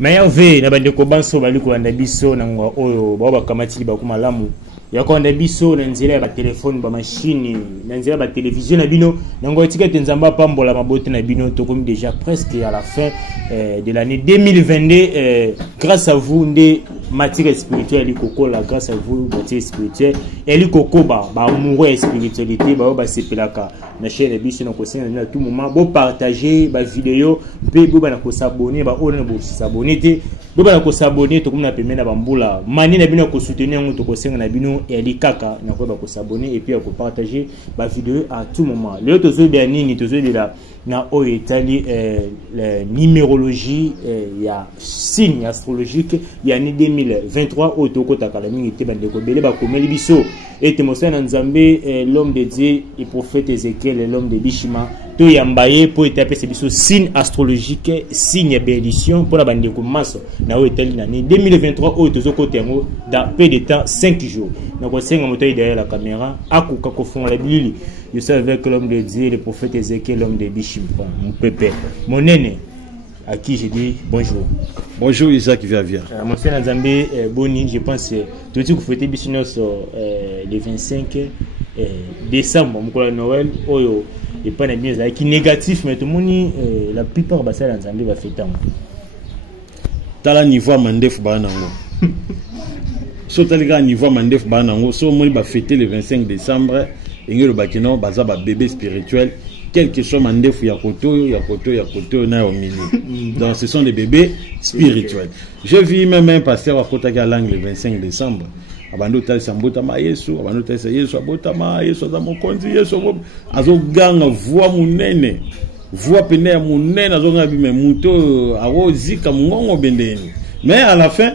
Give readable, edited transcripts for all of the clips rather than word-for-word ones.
Mais on veut na bande ko banso bali ko anda biso na ngwa oyo ba kamati ba kuma lamu ya ko anda biso na nzela ba telefone ba machine na nzela ba télévision na bino na ngwa tika tenzamba pambola mabote na bino to comme déjà presque à la fin de l'année 2022 grâce à vous ndé matière spirituelle koko la grâce à vous matière spirituelle et koko ba amoureux spiritualité ba sepelaka na chaîne biso na ko senga na tout moment bo partager ba vidéo pe bo ba na ko s'abonner ba ona bo s'abonner te bo ba na ko s'abonner to comme na pemena bambula mani na bino ko soutenir ngo to ko senga na bino et likaka na ko ba ko s'abonner et puis ko partager ba vidéo à tout moment le to zo bien nini to zo de la na o etali la numérologie il y a signe astrologique il y a ni 2023 au toko takala mingi te bande ko bele ba komeli biso et Timothée Nzambe l'homme de Dieu et prophète Ézéchiel l'homme de Bishima to yambaye pour étaper ce biso signe astrologique signe bénédiction pour la bande ko maso na o etali na 2023 au tozo ko tengo dans peu de temps 5 jours na ko senga moto derrière la caméra akuka ko fond la bilili je suis avec l'homme de Dieu le prophète Ézéchiel l'homme de Bishima mon pépé mon aîné à qui je dis bonjour. Bonjour Isaac Via. Mon frère Nzambe Boni, je pense tout ce que vous faites business le 25 décembre, mon Noël, oyo et pas bien qui négatif mais tout le monde la plupart de ça Nzambe va fêter. Tala niveau mandef banango. So tala niveau mandef banango, so moi va fêter le 25 décembre et le bakino baza ba bébé spirituel. Quel que soit mandef yakoto na au milieu. Donc ce sont des bébés spirituels. Je vis même un pasteur à Kotaka Lang le 25 décembre. Abando tal sambota ma Yesu, abando tal Yesu abota ma Yesu za mokonzi Yesu azo ganga voix munene. Voix pene munene azo ngabi me muto awo zika mungongo bendeni. Mais à la fin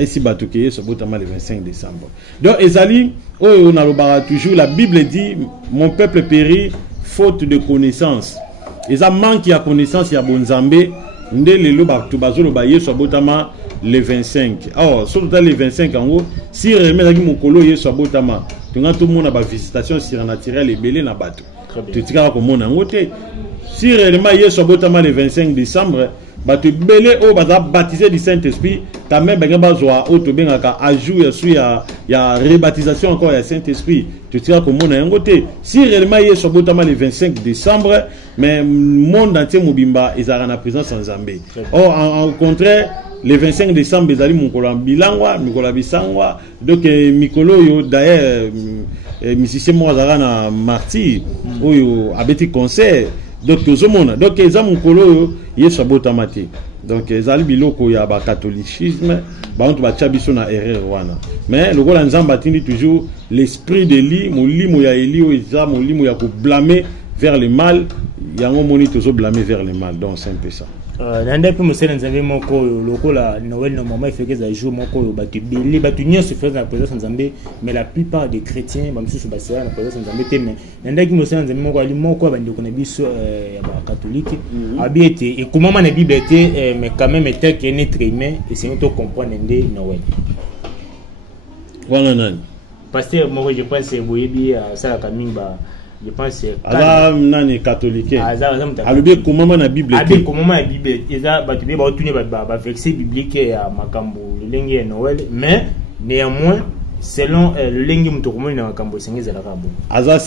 ici batuke Yesu abota ma le 25 décembre. Donc ezali oyo na lobara toujours la Bible dit mon peuple périt faute de connaissance. Et ça manque de connaissance, il y a bon Zambé. Le 25. Alors, surtout le 25 en haut, si remet mon colo, il y a tout le monde a une visitation surnaturelle et belé na bateau. Tu te dis comme on a noté. Si réellement il y a le 25 décembre, tu belé au baptisé du Saint-Esprit, ta même besoin auto bengaka ajout il y a rebaptisation encore il y a Saint-Esprit. Tu te dis comme on a noté. Si réellement il y a le 25 décembre, mais le monde entier mobimba ils ont la présence en Zambie. Or en contraire le 25 décembre ils allaient mon colo bilangwa, mikola bisangwa, donc mikolo yo d'ailleurs musicien moi na martyr oyo abeti concert. Donc tout le monde donc ils ont mon colo il est sabotamati donc ils ont biloko ya ba catholicisme ba on ba chabiso na erreur wana mais le gars nzamba tindi toujours l'esprit de li molimo ya elio isa molimo ya ko blâmer vers le mal yango moni toujours blâmer vers le mal donc c'est un peu ça. Nanda pe musena nzambe moko lokola Noël normalement il fait que ça jour moko batu belé batu nyonso fait na présence nzambe mais la plupart des chrétiens ba msusu ba sera na présence nzambe te mais nanda ki musena nzambe moko ali moko ba ndeko na biso ya ba catholique abiete et comment na Bible était mais quand même était qu'un être humain et c'est nous comprendre ndé Noël. Voilà nan. Pasteur moko je pense c'est boyebi ça la kaming ba je pense nani catholique alobi komama na Bible abi komama na Bible eza batu be ba tourner ba verset biblique ya makambo lenge ya Noël mais néanmoins selon le lenge muto komona na makambo sengeza la kabo aza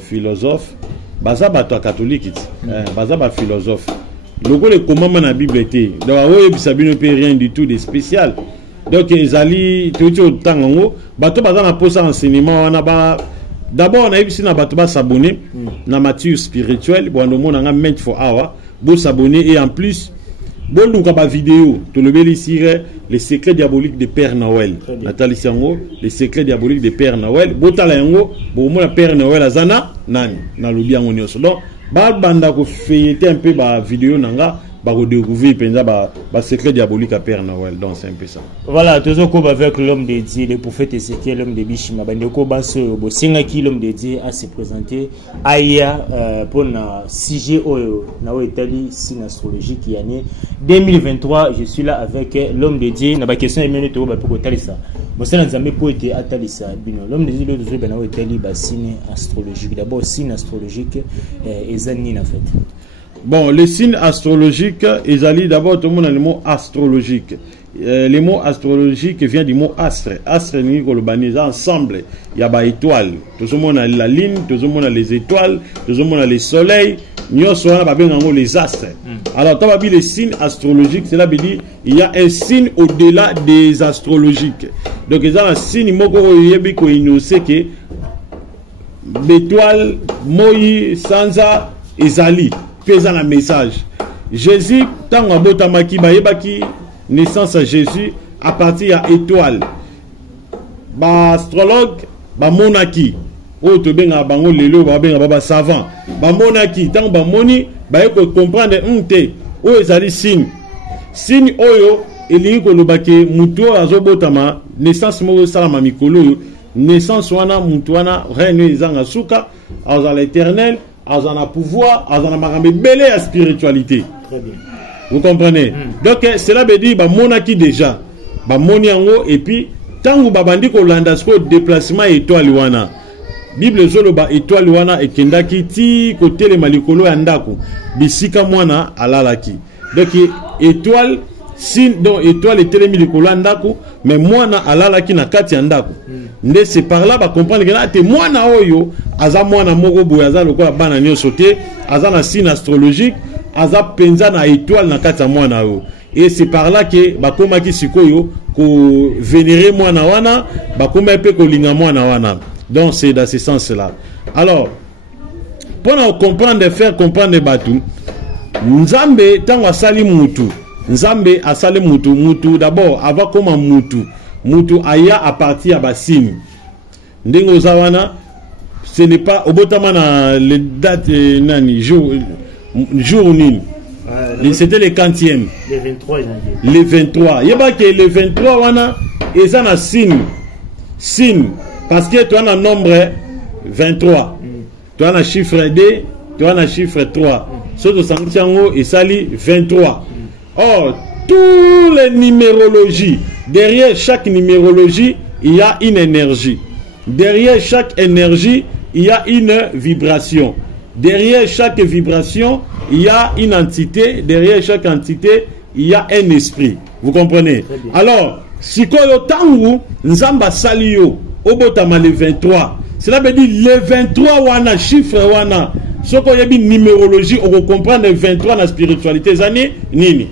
philosophe baza bato catholique baza ba philosophe logo le komama na Bible te donc oyo bisabino pe rien du tout de spécial. Donc ils allaient tout au temps bateau bazan a posé enseignement on a ba d'abord on a eu na bateau s'abonner na matière spirituelle bon on a maintes fois awa bo s'abonner et en plus bon donc ba vidéo to le beli ici les secrets diaboliques de Père Noël Nathalie Sango les secrets diaboliques de Père Noël botala yango bo mo na Père Noël azana nani na lobi yango nyonso donc ba banda ko feuilleter un peu ba vidéo nanga ba redécouvrir penza ba secret diabolique à Père Noël donc c'est un peu ça. Voilà toujours comme avec l'homme de Dieu le prophète Ézéchiel l'homme de Bishima bandeko baso bo singa ki l'homme de Dieu a se présenter aya pour na sujet oyo na o etali signe astrologique yani 2023 je suis là avec l'homme de Dieu na ba question emene to ba poko talisa bo sala nzambe po ete atalisa bino l'homme de Dieu le zo ba na o etali ba signe astrologique d'abord signe astrologique ezani na fait. Bon, les signes astrologiques, ils allient d'abord tout le monde a le mot astrologique. Le mot astrologique vient du mot astre. Astre, ni kolobaniza ensemble. Il y a des étoiles. Tout le monde a la lune, tout le monde a les étoiles, tout le monde a les soleils. Nous avons les astres. Alors, quand on dit les signes astrologiques, cela veut dire il y a un signe au-delà des astrologiques. Donc, il y a un signe qui sait que l'étoile, Moï, Sansa, Ezali, faisant un message. Jésus, tant qu'on a naissance à Jésus, à partir de l'étoile. Astrologue, monarchie. Oh, tu benga bango lelo, benga baba savant. Monarchie, tant que moni, comprendre oh, ezali signe. Signe oyo, elingi kolobake muto azobotama, naissance mo salama mikolo, naissance wana muto wana reine ezanga suka, azala l'éternel, azana pouvoir, azana marambe belé à spiritualité. Très bien. Vous comprenez? Donc cela veut dire monarchie déjà. Moni yango et puis tant que babandi ko landa sko déplacement étoile wana. Bible zolo ba étoile wana ekendaki ti côté le malikolo ya ndako. Bisika mwana alalaki. Donc étoile signe donc étoile etelemi likolo ndako mais mwana alalaki na kati ya ndako. Nde c'est par là ba comprendre que là te mwana oyo aza mwana moko boya aza lokola bana nyoso te aza na signe astrologique aza penza na étoile na kati ya mwana oyo. Et c'est par là que bakomaki sikoyo ko vénérer mwana wana bakoma pe ko linga mwana wana. Donc c'est dans ce sens là. Alors pour nous comprendre faire comprendre batu Nzambe tango asali mutu Nzambe asali mutu d'abord avant comme mutu aya à partir à basim ndingo zawana ce n'est pas obotama na les dates nani jour nini c'était le 40e le 23 janvier le 23 yeba que le 23 wana eza na signe parce que tu as un nombre 23 tu as un chiffre 2 tu as un chiffre 3 Soto Santiago et Sali 23. Or, tous les numérologies, derrière chaque numérologie, il y a une énergie. Derrière chaque énergie, il y a une vibration. Derrière chaque vibration, il y a une entité. Derrière chaque entité, il y a un esprit. Vous comprenez? Alors, si koyo tangu nzamba salio obotama le 23. Cela veut dire le 23 wana chiffre wana. Ce qu'on y a une numérologie, on comprend le 23 dans la spiritualité zani nini.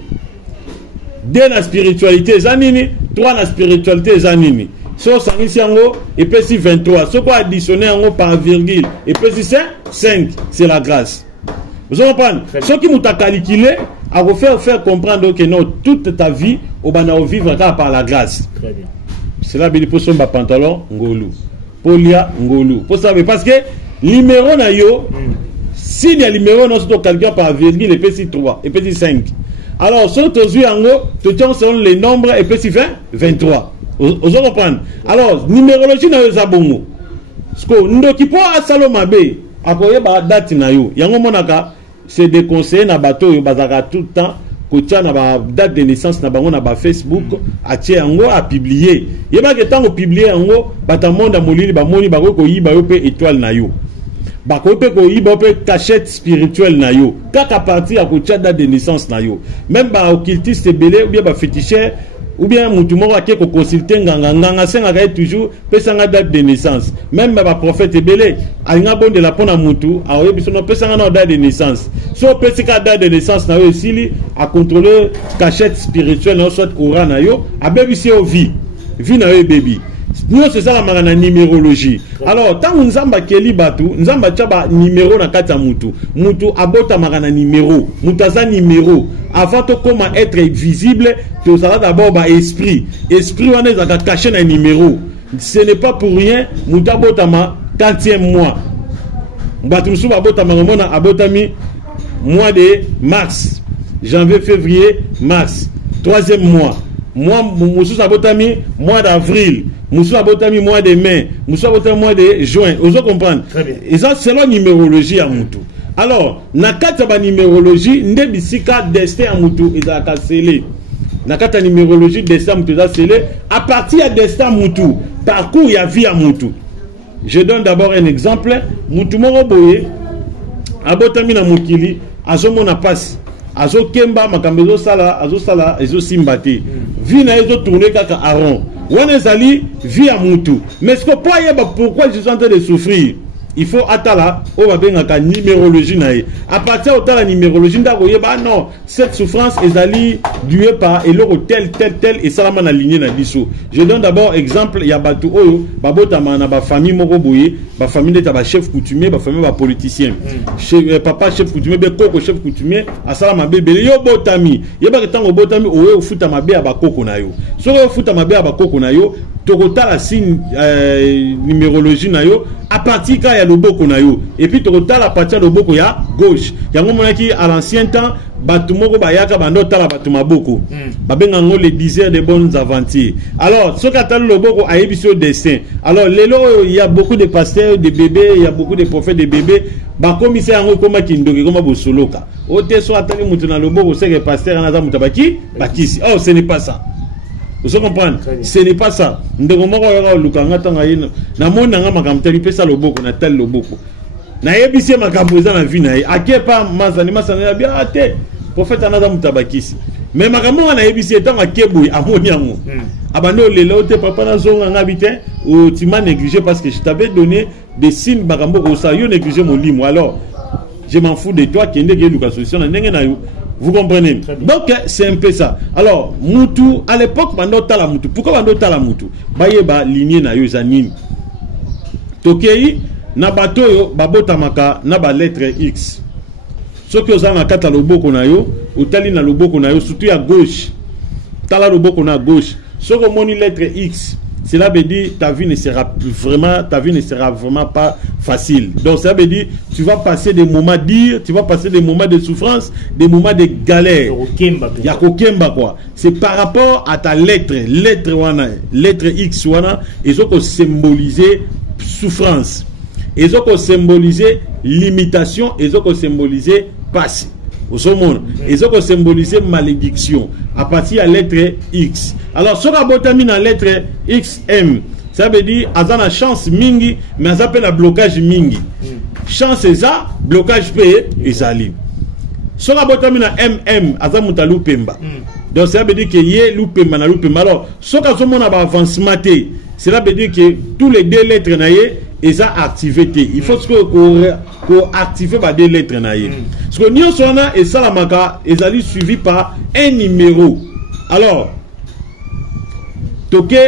2 dans la spiritualité zanini, 3 dans la spiritualité zanini. Si on s'en ici en haut, et puis si 23. Ce qu'on a additionné en haut par virgule, et puis si c'est 5, c'est la grâce. Vous comprenez? Ce qui nous a calculé, à vous faire comprendre que non, toute ta vie, on va vivre par la grâce. Très bien. C'est là que pour son pantalon, ngolu. Polia, ngolu. Pour ça, parce que numéro na yo, si il y a numéro, non, c'est quelqu'un par virgule, et puis si 3, et puis si 5. Alors, si tu as en haut, tu as les nombres, et puis si 23. Vous comprenez? Alors, numérologie na yo zabongo. Parce que nous qui pour Saloma B, à quoi date na yo, yango monaka, c'est des conseils na bateau yo bazaka tout le temps. Kotia na ba date de naissance na bango na ba Facebook atie yango a publier. Yeba que tant ko publier yango bata monde molili ba moni ba ko yiba yo pe étoile na yo. Ba ko pe ko yiba pe cachette spirituelle na yo. Kaka partir a kotia date de naissance na yo. Même ba occultiste belé ou bien ba féticheur ou bien mutu moko ake ko consulter nganga senga ka toujours pesanga date de naissance. Même ba prophète belé alinga bonde la pona mutu a oyebi sono pesanga na date de naissance. So pesika date de naissance na yo esili a contrôler cachette spirituelle na soit aura na yo a bebi si o vie na yo baby. Nous c'est ça la magana numérologie. Alors tant nzamba keli batu nzamba tchaba numéro na kata mutu abota magana numéro mutaza numéro avant de comment être visible tu ça d'abord ba esprit on est caché na numéro. Ce n'est pas pour rien mutabota ma 4e mois batu musu abota mona abotami mois de mars janvier février mars 3e mois musu abotami mois d'avril Moussa Botami mois de mai, Moussa Botami mois de juin. Vous comprenez? Et ça c'est la numérologie à Moutou. Alors, nakata ba numérologie, ndebisika destin à Moutou et à scellé. Nakata numérologie destin à Moutou est scellé à partir de destin Moutou. Parcours ya vie à Moutou. Je donne d'abord un exemple. Moutou moro boye abotami na mukili azomona passe azokemba makambo azosala ezosimba te vie na ye ezotourne kaka aron wana ezali vie ya mutu mais ce que po ayeba pourquoi je suis en train de souffrir il faut atala o babengaka numérologie na ye à partir de la numérologie ndako yeba non cette souffrance ezali due par eloko tel et salama na lignée na biso. Je donne d'abord exemple ya batu oyo babotama na ba famille moko boye ba famille de ba chef coutumier ba famille ba politicien papa chef coutumier be koko chef coutumier asala mabe yo botami yeba ke tango botami oyo futa mabe ya ba koko na yo so yo futa mabe ya ba koko na yo tokotala signe numérologie na yo à partir quand il y a le boko na yo et puis tokotala à partir de boko ya gauche yango monaki à l'ancien temps batu moko bayaka bando tala batu maboko babenga ngo les 10 heures de bonnes aventures. Alors ce katalo le boko a ebiso destin. Alors lelo il y a beaucoup de pasteurs de bébés, il y a beaucoup de prophètes de bébés ba commissaire ngo koma kindoki koma bosoloka ote so atali mutu na le boko c'est que pasteur na za mutabaki bakisi. Oh ce n'est pas ça. Vous comprenez? Ce n'est pas ça. Ndeko moko yaka lukanga tanga yino na mona nga makamteli pesa loboko na tel loboko na yebisi makambo za na vie na ye akepa mazani masana bien ate prophète anaza mutabakisi mais makambo na yebisi etanga kebu amoni yango abando lelo te papa na zonga ngabite ou tu m'as négligé parce que je t'avais donné des signes makambo ko ça yo négligé mon limo alors je m'en fous de toi qui ndenge luka solution na ndenge na yo. Vous comprenez? Donc c'est un peu ça. Alors mutu à l'époque bando tala mutu pourquoi bando tala mutu bayeba lignée na yo zanini tokei na bato yo babota maka na ba lettre X soki oza na kata loboko na yo otali na loboko na yo surtout à gauche tala loboko na gauche soki omoni lettre X cela veut dire ta vie ne sera vraiment pas facile. Donc ça veut dire tu vas passer des moments durs, tu vas passer des moments de souffrance, des moments de galère. Ya kokemba quoi. C'est par rapport à ta lettre X wana, ils ont symbolisé souffrance. Ils ont symbolisé limitation, ils ont symbolisé passé. Ils ont symbolisé malédiction à partir de la lettre X. Alors, si on a botami dans la lettre XM, ça veut dire qu'ils ont la chance mingi, mais ils appellent un blocage mingi. Chance c'est ça, blocage payé, ils allaient. Si on a botami dans MM, ils ont un loupemba. Donc, ça veut dire qu'il y a loupemba na loupemba. Alors, si on a un avancement, cela veut dire que tous les deux lettres ils ont activé. Il faut qu'on active les deux lettres. Parce que nous sommes et ça la maka, ils allaient suivi par un numéro. Alors, toké,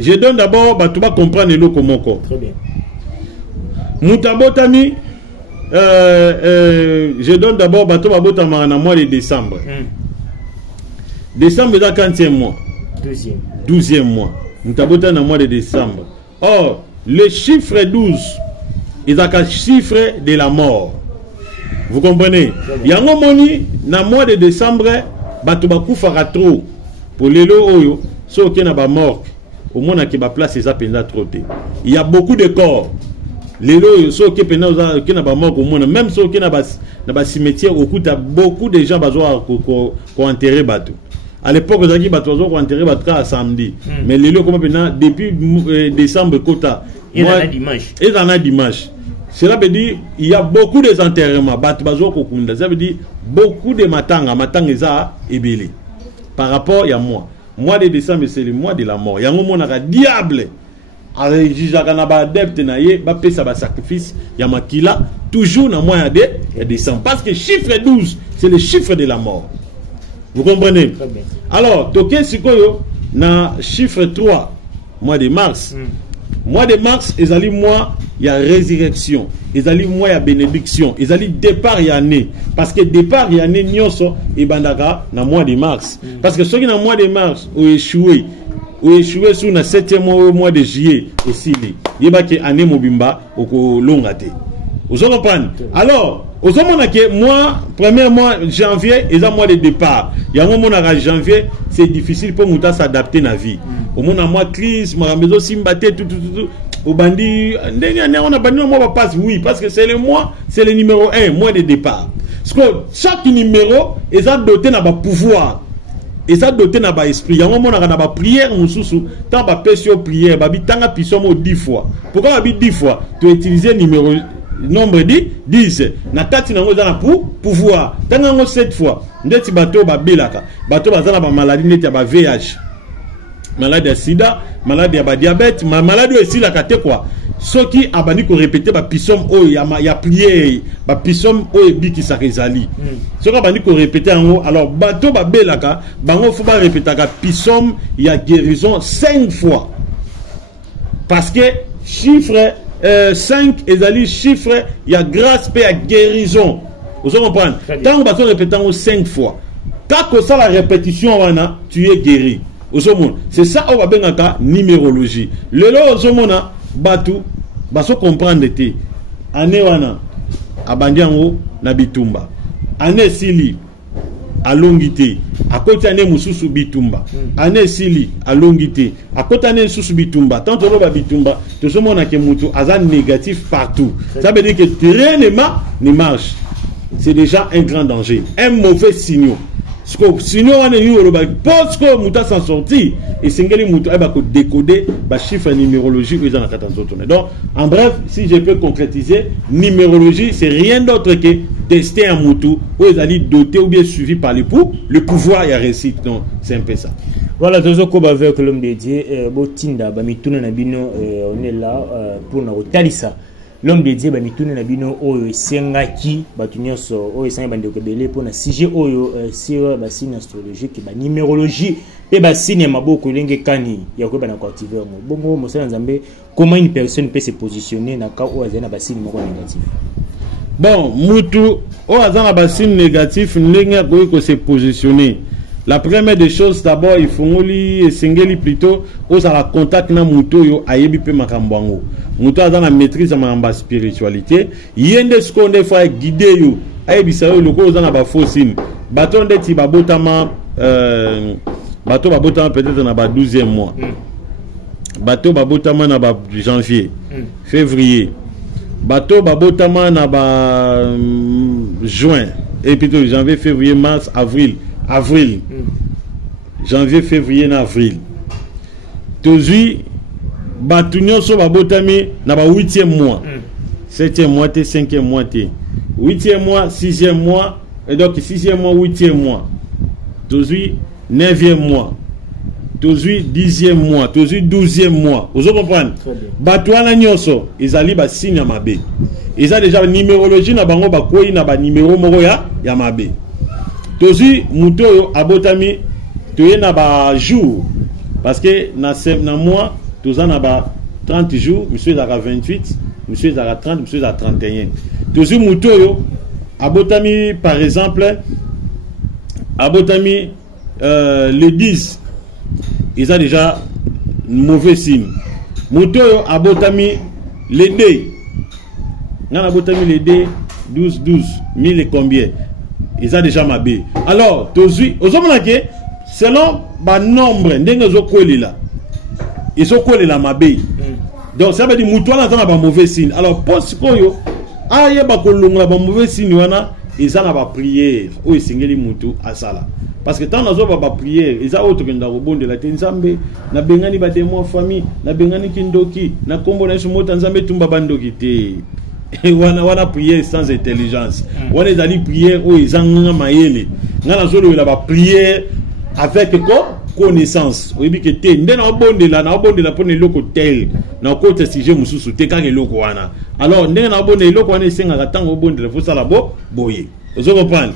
je donne d'abord, tu vas comprendre le comment. Très bien. Moutabotami, je donne d'abord, tu vas botama en mois de décembre. Décembre, c'est quand 15e mois. 12e mois. Moutabotami en mois de décembre. Or, le chiffre 12, il y a un chiffre de la mort. Vous comprenez? Il y a un moment, dans le mois de décembre, il fera trop. Pour les lots, ceux qui ont mort, au moins, il y a place, trop. Il y a beaucoup de corps. Les lots, ceux qui ont mort, au moins, même ceux qui ont un cimetière, il y a beaucoup de gens qui ont enterré. À l'époque, ils ont enterré samedi. Mais les lots, depuis décembre, il y en a dimanche. Cela veut dire qu'il y a beaucoup de enterrements. Ça veut dire beaucoup de matanga. Matanga est ébélé. Par rapport à moi. Mois de décembre, c'est le mois de la mort. Il y a un moment où diable. Il y a un adepte qui a sacrifice. Il y a un toujours dans le mois de décembre. Parce que chiffre 12, c'est le chiffre de la mort. Vous comprenez? Très bien. Alors, toké sikoyo na chiffre 3, mois de mars. Mois de mars, ils allaient mois, il y a résurrection. Ils allaient mois, il y a bénédiction. Ils allaient départ, il y a année. Parce que départ, il y a année, nyoso, et bandaka, dans mois de mars. Parce que ceux qui dans mois de mars, ont échoué sur le 7e mois de juillet, aussi, il y a que année mobimba, au longate. Vous comprenez? Alors, au moment que moi, premier mois, janvier, ils ont mois de départ. Il y a un moment à janvier, c'est difficile pour nous s'adapter à la vie. Au moment où moi, crise, ma maison simbaté, tout. Au bandit, on a bandit, on va passer, oui, parce que c'est le mois, c'est le numéro 1, mois de départ. Parce que chaque numéro, ils ont doté d'un pouvoir. Ils ont doté d'un esprit. Il y a un moment où on a une prière, on a une prière, on a 10 fois. Pourquoi on a 10 fois? Tu as utilisé le numéro nombre 10 na kati nango za na pouvoir tanga ngo 7 fois ndeti bato babelaka bato bazana ba maladie ndeti ya ba VIH maladie ya sida maladie ya ba diabète maladie esila kate quoi soki abandi ko répéter ba pisom o ya plier ba pisom o ebiki sakezali soki abandi ko répéter ngo alors bato babelaka bango faut ba répéter ka pisom ya guérison 5 fois parce que chiffre 5 ezali chiffre ya grâce pe ya guérison vous comprenez tant que bato répéter 5 fois quand ça la répétition wana tu es guéri c'est ça on va bien ka numérologie lelo ozomona batu baso comprendre te ane wana abandi yango na bitumba ane sili alongité akoti ane mususu bitumba ane sili alongité akoti ane mususu bitumba tant to ba bitumba to somona ke mutu aza négatif partout ça veut dire que rien ne marche c'est déjà un grand danger un mauvais signal. Sinon on est eu au parce que muta s'en sorti et singeli muta eba ko décoder ba chiffre numérologie ils en a donc en bref si je peux concrétiser numérologie c'est rien d'autre que tester un mutu où ils allaient doté ou bien suivi par le pouvoir ya réussite donc c'est un peu ça. Voilà, toujours comme avec l'homme de Dieu botinda ba mituna na bino on est là pour na otalisa l'homme de Dieu bamitune na bino oyo sengaki batunyoso oyo sanga bande ko belé pour na sujet oyo sur ba signe astrologique ba numérologie pe ba signe maboko lenge kani ya ko bana cultiver mo bongo mo sala nzambe comment une personne peut se positionner na ka oyo azana ba signe moko négatif. Bon mutu oyo azana ba signe négatif ndenge ko se positionner. La première des choses d'abord il faut ngoli sengeli plutôt aux à contact na mutu yo ayebi pe makambwango. Mutu aza na maîtrise ya makamba spiritualité yende sko nde fa guider yo ayebisa yo loko oza na ba faux signe bato ndeti babotama bato babotama peut-être na ba 12e mois bato babotama na ba janvier février bato babotama na ba juin et plutôt janvier février mars avril janvier février na avril tozui batu nyonso babotami na ba 8e mois 7e mois te 5e mois te 8e mois 6e mois et donc 6e mois 8e mois tozui 9e mois tozui 10e mois tozui 12e mois vous comprenez batu wana nyonso ezali ba signe ya mabe eza déjà numérologie na bango bakoyi na ba numéro moko ya mabe tozui muto abotami toye na ba jour parce que na mois tous en a 30 jours, monsieur a 28, monsieur a 30, monsieur a 31. Toujours Moutoyo, Abotami par exemple, Abotami le 10, ils ont déjà mauvais signe. Moutoyo, Abotami le D, non Abotami le D, 12, 1000 et combien? Ils ont déjà mabé. Alors, toujours, aux hommes là, selon le nombre, là. Ils sont collés la mabé. Donc ça veut dire mutual dans un mauvais signe. Alors post koyo aye ba kolonga ba mauvais signe wana ils en ba prière o singeli mutu asala. Parce que tant nazo ba prière ils a autre que ndako bonde la tenzambe na bengani ba demo famille na bengani kindoki na kombo na sumo tanzambe tumba bandoki te. wana prière sans intelligence. Wana ezali prière o izanga mayele. Ngana zolo la ba prière avec quoi connaissance oyebi ke te nde na obondela pona eloko tel na kota sujet mususu te kaka eloko wana alors ndenge na obondela eloko wana esengaka ntango obondela fosala boye ozo comprendre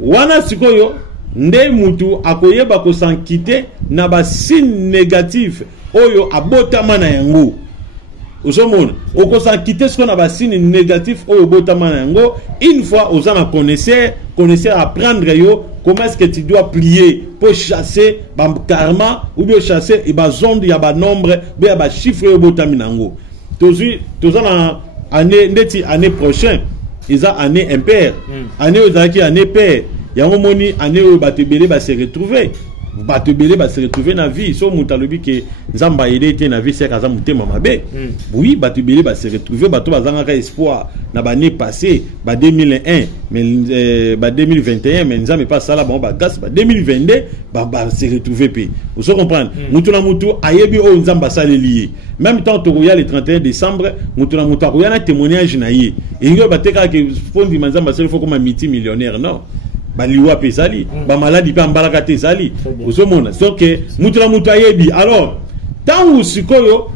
wana sikoyo nde mutu akoyeba kosankite na basigne négatif oyo abotama na yango ozomona okosankite siko na basigne négatif oyo botama na yango une fois oza na connaisseur apprendre yo comment est-ce que tu dois prier pour chasser ba karma ou bien chasser et ba zone ya ba nombre bien ba chiffre yo botami nango toza na année prochaine ils a année impair année ozaki année pair yango moni année oyo batebele ba se retrouver bato belé ba se retrouver na vie so mutalobi que nzamba aidé té na vie c'est kaza mutema mabe oui bato belé ba se retrouver bato bazanga ka espoir na ba année passée ba 2001 mais ba 2021 mais nzamba pas ça là bon ba gas ba 2022 ba se retrouver pe vous comprendre mutu na mutu ayebi o nzamba saleli même temps to ya le 31 décembre mutu na mutu ya na témoignage na ye et ngo ba teka que fondi nzamba sel faut comme multimillionnaire non baliwa pesali ba maladi pa mbalaka te sali uzomona so que mutu na mutu ayebi alors tant sikoyo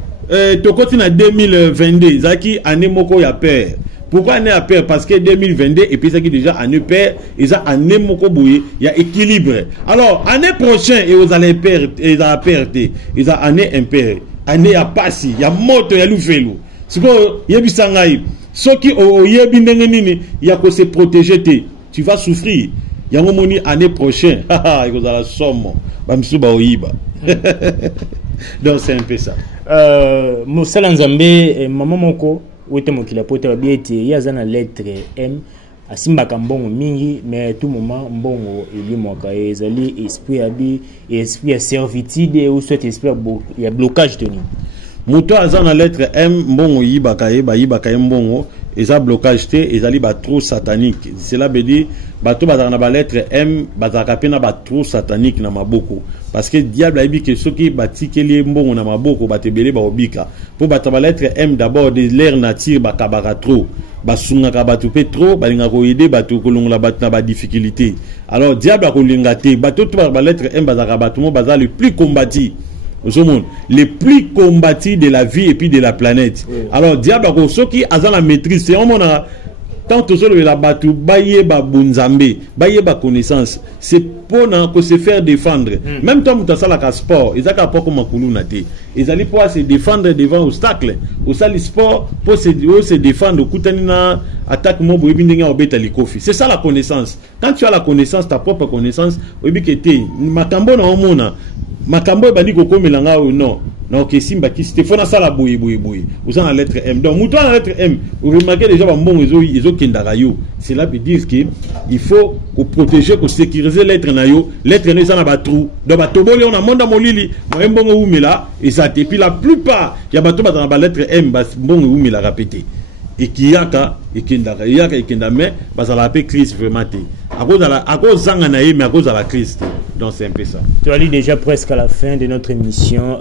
tokoti na 2022 zaki année moko ya père. Pourquoi année à père? Parce que 2022 et puis ça qui déjà année père et ça année moko bouye il y a équilibre. Alors année prochaine et vous allez perdre et ça perdre et ça année impair année à passer il y a moto ya lufelu sikoyo yebi sangai soki o yebi ndenge nini ya ko se protéger te tu vas souffrir. Yango moni année prochaine il vous a la somme bamisuba oyiba. Donc c'est un peu ça. Mosala Nzambe maman moko wote mokila pote babiete yazana lettre M asimbaka mbongo mingi mais tout moment mbongo elimwaka ezali esprit abi esprit ya servitude ou soit esprit ya blocage tenu. Muto azana lettre M mbongo yibaka mbongo eza blocage te ezali ba trop satanique. Cela veut dire bato bazana ba lettre M bazaka pena ba trop satanique na maboko parce que diable a dit que ceux qui batikeli mbongo na maboko batebele ba obika pour ba lettre M d'abord de l'air nature bakabaka trop basunga ka bato pe trop balinga ko aider bato kolongola bato na ba difficulté alors diable a kolinga te bato to ba lettre M bazaka bato mo baza le plus combattu les plus combattus de la vie et puis de la planète. Oui. Alors diable a ceux qui a la maîtrise c'est on a tant que sur la batu baye ba bunzambe baye ba connaissance c'est pour se faire défendre même temps muta sala ka sport ils a ka pas comme kuluna te ils allaient pouvoir se défendre devant obstacle au sali sport pour se défendre kutani na attaque mo boyebi ndenge obeta likofi c'est ça la connaissance quand tu as la connaissance ta propre connaissance oyebi que te makambo na omona makambo ebandi kokomelanga ou non non que simba qui c'était fona sala boye vous en la lettre M donc muto la lettre M vous remarquez déjà ba mbongo ezo kendaka yo cela veut dire que il faut ko protéger ko sécuriser lettre na yo lettre na na ba trou donc ba toboli on a monde molili mo mbongo umela et ça et puis la plupart ya bato ba dans ba lettre M ba mbongo umela répéter et qui yaka et kenda mais ba ça la paix Christ vraiment té à cause zanga na ye mais à cause de la Christ. Donc c'est un peu ça. Tu as dit déjà presque à la fin de notre émission.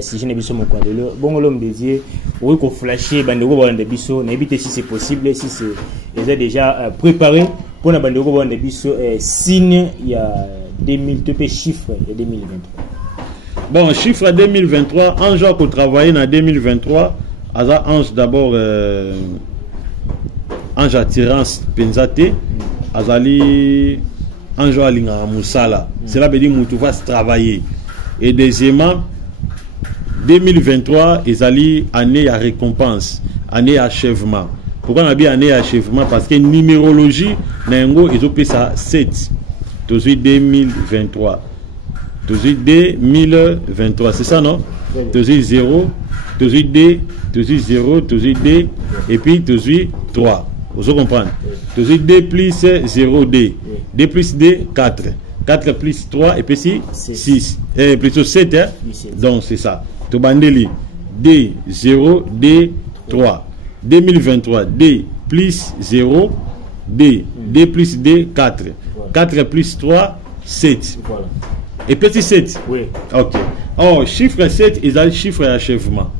Si je n'ai pas mon coin de l'eau, bon l'homme dédié, oui qu'on flasher bandego bande biso, n'habite si c'est possible, si c'est déjà préparé pour la bandego bande biso signe il y a 2000 chiffres il y a 2023. Bon chiffre 2023, un jour qu'on travaille en 2023, à ange d'abord ange attirance penzate, azali Anjo alinga musala. Cela veut dire que tu vas travailler. Et deuxièmement, 2023 est année à récompense, année à achèvement. Pourquoi on a bien année à achèvement? Parce que numérologie, ils ont fait ça 7. Toujours 2023. Toujours 2023. C'est ça, non? Toujours 0, toujours D, toujours 0, toujours D, et puis toujours 3. Vous comprenez? Toujours D plus 0, D. D plus D, 4. 4 plus 3, et puis 6. Plutôt 7, hein? Donc c'est ça. Tobandeli. D, 0, D, 3. 2023, D plus 0, D. D plus D, 4. 4 plus 3, 7. Voilà. Et petit 7? Oui. Ok. Oh, chiffre 7, ils ont le chiffre d'achèvement.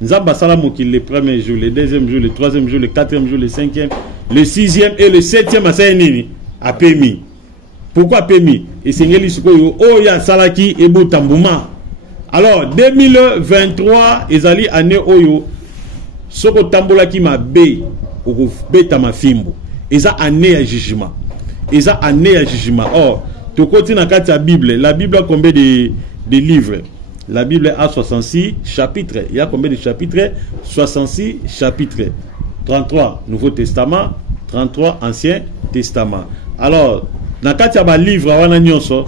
Nous avons le premier jour, le deuxième jour, le troisième jour, le quatrième jour, le cinquième, le sixième et le septième à PMI. Pourquoi PMI? Et c'est oh ya salaki et boutambuma. Alors 2023 ils allaient année oyo soko tambola qui m'a bé au beta ma fimbo. Ils a année à jugement. Ils a année à jugement. Or tu continues dans la Bible. La Bible a combien de livres? La Bible a 66 chapitres. Il y a combien de chapitres? 66 chapitres. 33 Nouveau Testament, 33 Ancien Testament. Alors, dans le livre,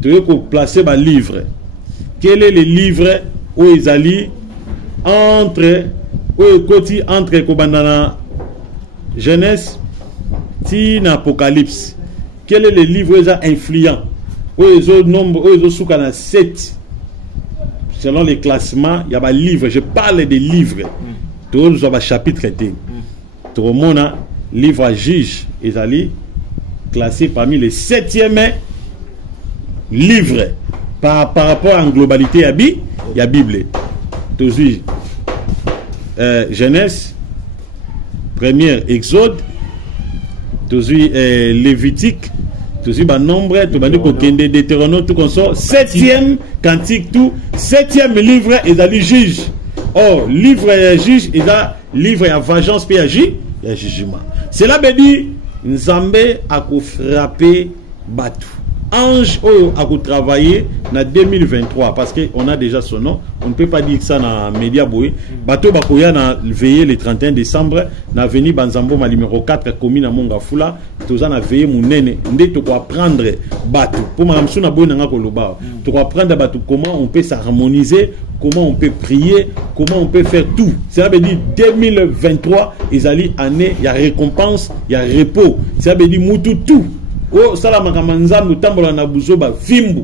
tu peux placer le livre. Quel est le livre où ils allaient entre Genèse et Apocalypse? Quel est le livre où ils sont influents? nombre, ils ont 7. Selon les classements, il y a des livres. Je parle des livres. Tout le monde a chapitre. Tout le monde a livre à juge. Ils allaient classé parmi les 7e livres par rapport à la globalité. Il y a Bible. Toujours Genèse, première Exode, toujours Lévitique, toujours nombre, tout le Deutéronome, tout comme ça. 7e cantique, tout 7e livre, ils allaient juge. Or, livre juge, il y a livre à vengeance, puis il y a jugement. Cela veut dire Nzambe a frappé Batou. Ange a travaillé en 2023 parce qu'on a déjà son nom. On ne peut pas dire que ça dans les médias. Bateau Bakoya a veillé le 31 décembre. Na venu Banzambo ma numéro 4 commune à Mongafula. Tous a veillé mon nene. Tu dois prendre Batou. Pour ma msou na boy nanga koloba. Tu dois prendre Batou. Comment on peut s'harmoniser, comment on peut prier, comment on peut faire tout. Ça veut dire 2023, ils allaient année, il y a récompense, il y a repos. Ça veut dire moutou tout. Oh, ça la makamanza mutambola na buzoba fimbu.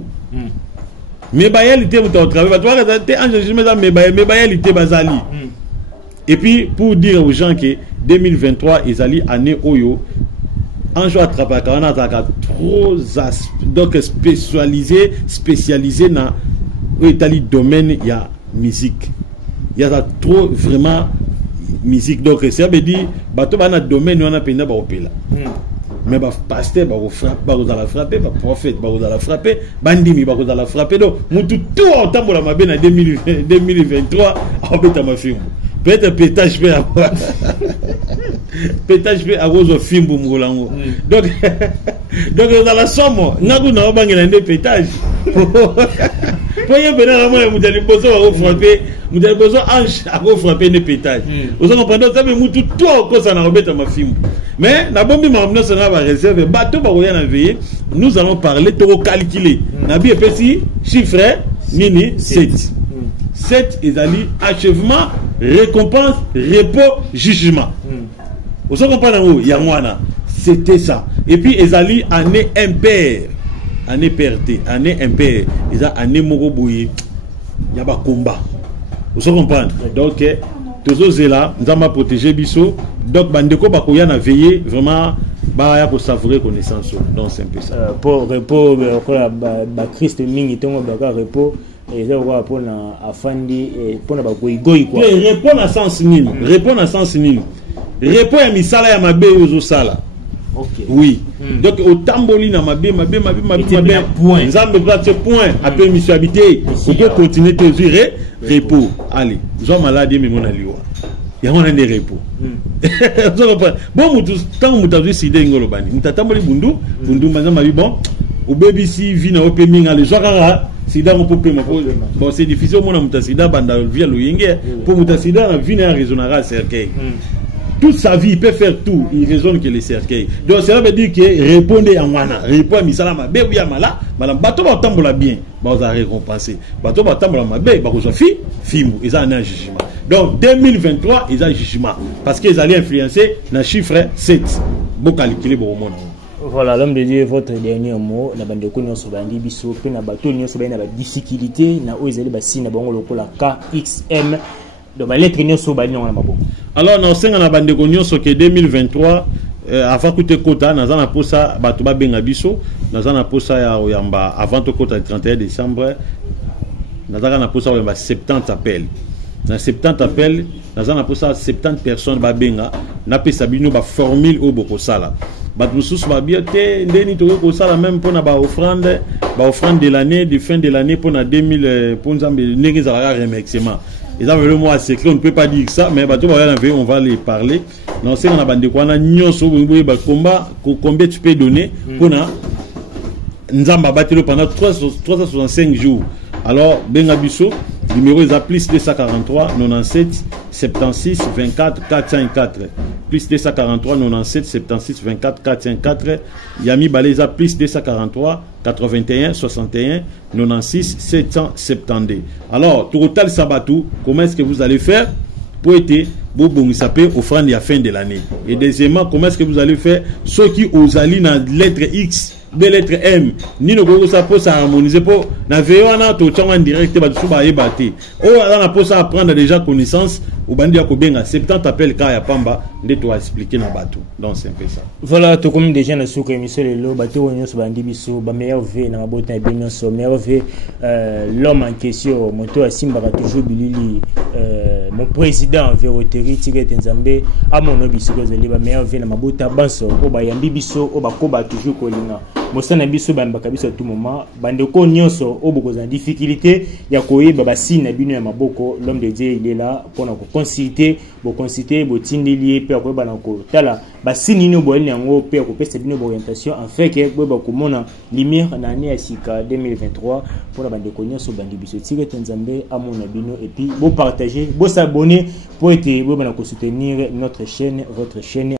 Mais bayalité vous travail, tu vois que en jugement mais bayalité bazali. Et puis pour dire aux gens que 2023 ils allaient année oyo en jour à travailler on a trop donc spécialisé dans le domaine il y a musique. Il y a trop vraiment musique donc ça veut dire bato bana domaine on a pena ba opela. Mais bah pasteur bah la frapper bah prophète bah la frapper bandimi bah la frapper donc tout en temps pour la mabé en 2023 on peut ma film peut-être pétage peut avoir pétage peut avoir au film pour molango donc dans la somme n'agu na bangela ndé pétage voyez bien la moi mudali bozo va frapper mudali bozo ange a frapper ne pétage vous comprenez ça mais tout ko ça na robeta ma film. Mais la bombe m'a ça va réserver bateau ba koya na veiller nous allons parler to calculer na bi epesi chiffre nini 7 7 ezali achèvement récompense repos jugement vous comprenez ya mwana c'était ça et puis ezali année impair année perte année impair eza année moko boye ya ba combat vous comprenez donc tous là nous allons protéger biso donc bandeko bakoya na veiller vraiment ba ya ko savourer connaissance donc c'est un peu ça pour repos ba Christ mingi tongo ba repos et ça va pour na afandi et pour na ba goigoi quoi repos na sens nini repos na sens nini repos ya misala ya mabe ozo sala. Okay. Oui. Donc au tamboli na mabe nzambe place point après mission habité on peut continuer toujours repos allez zo malade mais mon aliwa ya on a des repos bon mutu tant mutu sida ngolo bani mtatamboli bundu manzama bon au baby si vina au peminga les joara sida on peut bon c'est difficile mon mutu sida banda via lo yenge pour mutu sida na vina raisonnera cercueil. Toute sa vie, il peut faire tout. Il raisonne que les cercueils. Donc, cela veut dire que répondez à Wana. Répondez à Misalama. Bé, oui, à Mala. Madame, bateau va tambola bien. Bah, vous avez récompensé. Bateau va tambola bé. Bah, vous avez fait. Film. Ils ont un jugement. Donc, 2023, ils ont un jugement. Parce qu'ils allaient influencer dans le chiffre 7. Bon calculé, bon monde. Voilà, l'homme de Dieu, votre dernier mot. Na bande ko nyonso bandi biso. Pe na bateau nyonso ba na ba difficulté. Na o ezali ba sina bango lokola KXM. Donc, les lettres nyonso ba nyonga na maboko. Alors, nous sommes en bande que 2023, avant que tu quota, nous avons posé Batuba Bengabiso, nous avons posé avant le quota le 31 décembre, nous avons posé 70 appels. Dans 70 appels, nous avons posé 70 personnes Babenga, nous avons posé une formule au Bokosala. Batoussous va bien, ndeni toko sala même pour na ba offrande de l'année, de fin de l'année pour na 2000 pour nzambe ndenge za remerciement. Ils ont vraiment assez clair, on ne peut pas dire ça, mais on va les parler. Non, c'est qu'on a bandé quoi, on a nyonso combat, combien tu peux donner pour na nzamba battre pendant 365 jours. Alors Bengabiso, numéro est à plus 243 97 76 24 404. Plus 243 97 76 24 404. Yami Baléza plus 243 81 61 96 772. Alors, total Sabatou, comment est-ce que vous allez faire pour être bon s'appelle offrande à la fin de l'année? Et deuxièmement, comment est-ce que vous allez faire ceux qui osent aller dans lettre X belle lettre M nino ko ça pour ça harmoniser pour na veona to tchanga direct ba tsuba yebate o ala pour ça prendre déjà connaissance au bandi ya ko benga 70 appels ka ya pamba nde to expliquer na bato donc c'est un peu ça. Voilà, tout comme déjà na souka émission lelo bato wonyo so bandi biso ba meilleur v na mabota e binyo so meilleur v l'homme en question moto asimba ka toujours bilili mon président Veroteri Tigete Nzambe a mon biso ko zeli ba meilleur v na mabota banso o ba yambi biso o ba ko ba toujours ko linga mosana biso bambaka biso tout moment bandeko nyonso o boko za difficulté ya koyeba basina bino ya maboko. L'homme de Dieu il est là pour nous consulter bo tindeli pe ko ba na ko tala basini no boyeni yango pe ko pesa bino orientation en fait que bo ba ko mona lumière na année ya sika 2023 pour na bandeko nyonso bandi biso Tigete Nzambe a mona bino et puis bo partager bo s'abonner pour être bo ba na ko soutenir notre chaîne, votre chaîne.